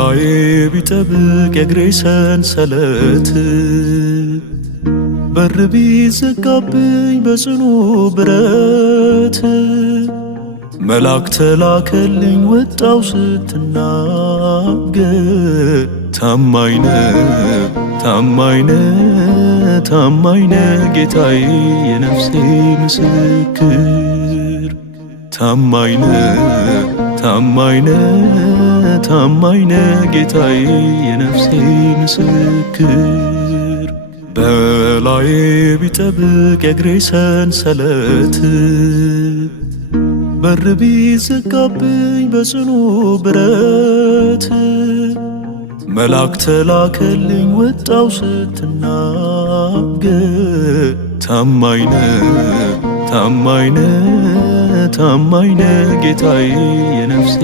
በላዬ ቢጠብቅ የእግሬ ሰንሰለት በር ቢዘጋብኝ በጽኑ ብረት መልአክ ተላከልኝ ወጣው ስትናገር ታማኝ ነህ ታማኝ ነህ ታማኝ ነህ ጌታዬ የነፍሴ ምስክር ታማኝ ነህ ታማኝ ነህ ታማኝ ነህ ጌታዬ የነፍሴ ምስክር በላዬ ቢጠብቅ የእግሬ ሰንሰለት በር ቢዘጋብኝ በጽኑ ብረት መልአክ ተላከልኝ ወጣው ስትናገር ታማኝ ነህ ታማኝ ነህ ታማኝ ነህ ጌታዬ የነፍሴ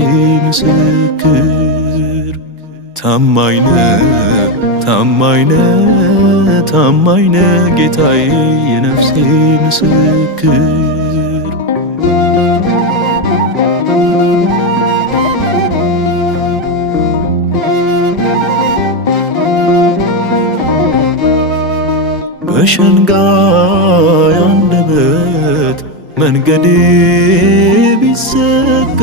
ምስክር ታማኝ ነህ ታማኝ ነህ ታማኝ ነህ ጌታዬ የነፍሴ ምስክር በሸንጋይ አንደበት መንገዴ ቢዘጋ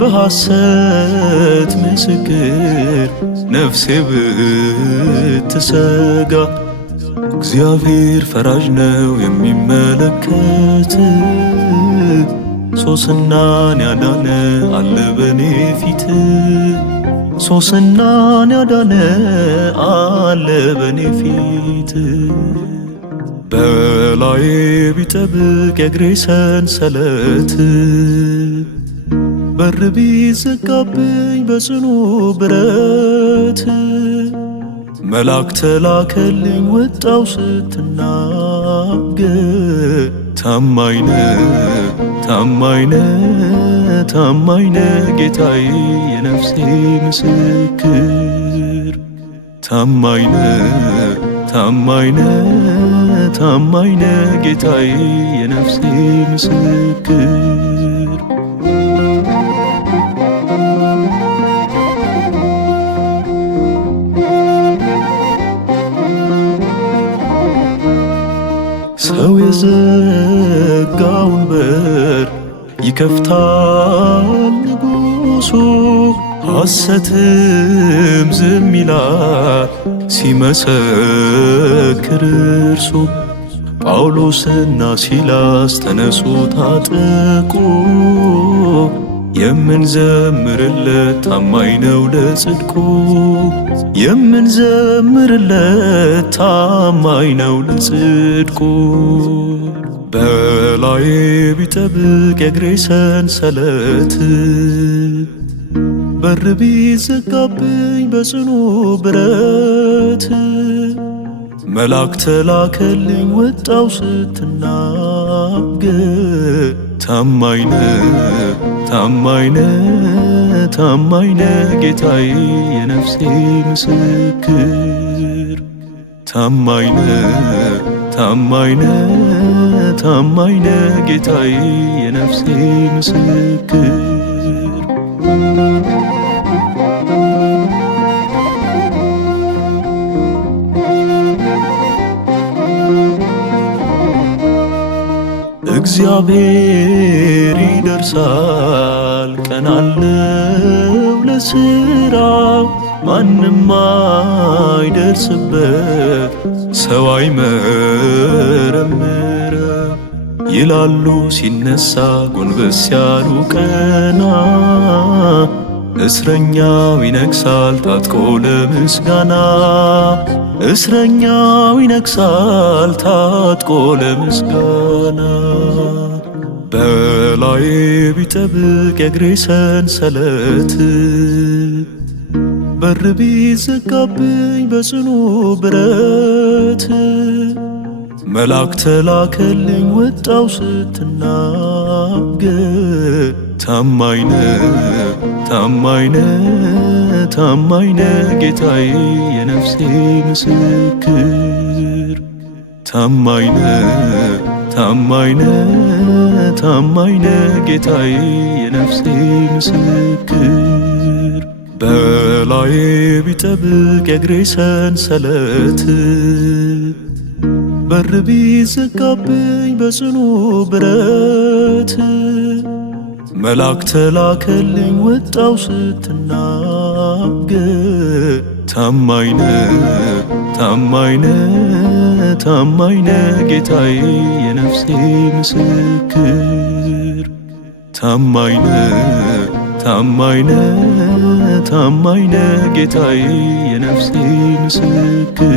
በሐሰት ምስክር ነፍሴ ብትሰጋ እግዚአብሔር ፈራጅ ነው የሚመለከት ሶስናን ያዳነ አለ በኔ ፊት ሶስናን ያዳነ አለ በኔ ፊት በላዬ ቢጠብቅ የእግሬ ሰንሰለት በር ቢዘጋብኝ በጽኑ ብረት መልአክ ተላከልኝ ወጣው ስትናገር ታማኝ ነህ ታማኝ ነህ ታማኝ ነህ ጌታዬ የነፍሴ ምስክር ታማኝ ነህ ታማኝ ነህ ታማኝ ነህ ጌታዬ የነፍሴ ምስክር ሰው የዘጋውን በር ይከፍታል ንጉሡ ሐሰትም ዝም ይላል ሲመሰክር እርሱ ጳውሎስና ሲላስ ተነሱ ታጠቁ የምንዘምርለት ታማኝ ነው ለጽድቁ የምንዘምርለት ታማኝ ነው ለጽድቁ በላዬ ቢጠብቅ የእግሬ ሰንሰለት በር ቢዘጋብኝ በጽኑ ብረት መልአክ ተላከልኝ ወጣው ስትናገር ታማኝ ነህ ታማኝ ነህ ታማኝ ነህ ጌታዬ የነፍሴ ምስክር ታማኝ ነህ ታማኝ ነህ ታማኝ ነህ ጌታዬ የነፍሴ ምስክር እግዚአብሔር ይደርሳል ቀን አለው ለሥራው ማንም አይደርስበት ሰው አይመረምረው ይላሉ ሲነሳ ጎንበስ ያሉ ቀና እስረኛው ይነግሣል ታጥቆ ለምስጋና እስረኛው ይነግሣል ታጥቆ ለምስጋና በላዬ ቢጠብቅ የእግሬ ሰንሰለት በር ቢዘጋብኝ በጽኑ ብረት መልአክ ተላከልኝ ወጣው ስትናገር ታማኝ ነህ ታማኝ ነህ ታማኝ ነህ ጌታዬ የነፍሴ ምስክር ታማኝ ነህ ታማኝ ነህ ታማኝ ነህ ጌታዬ የነፍሴ ምስክር ከላዬ ቢጠብቅ የእግሬ ሰንሰለት በር ቢዘጋብኝ በጽኑ ብረት መልአክ ተላከልኝ ወጣው ስትናገር ታማኝነ ታማኝነ ታማኝነ ጌታዬ የነፍሴ ምስክር ታማኝነ ታማኝነ ታማኝነ ጌታዬ የነፍሴ ምስክር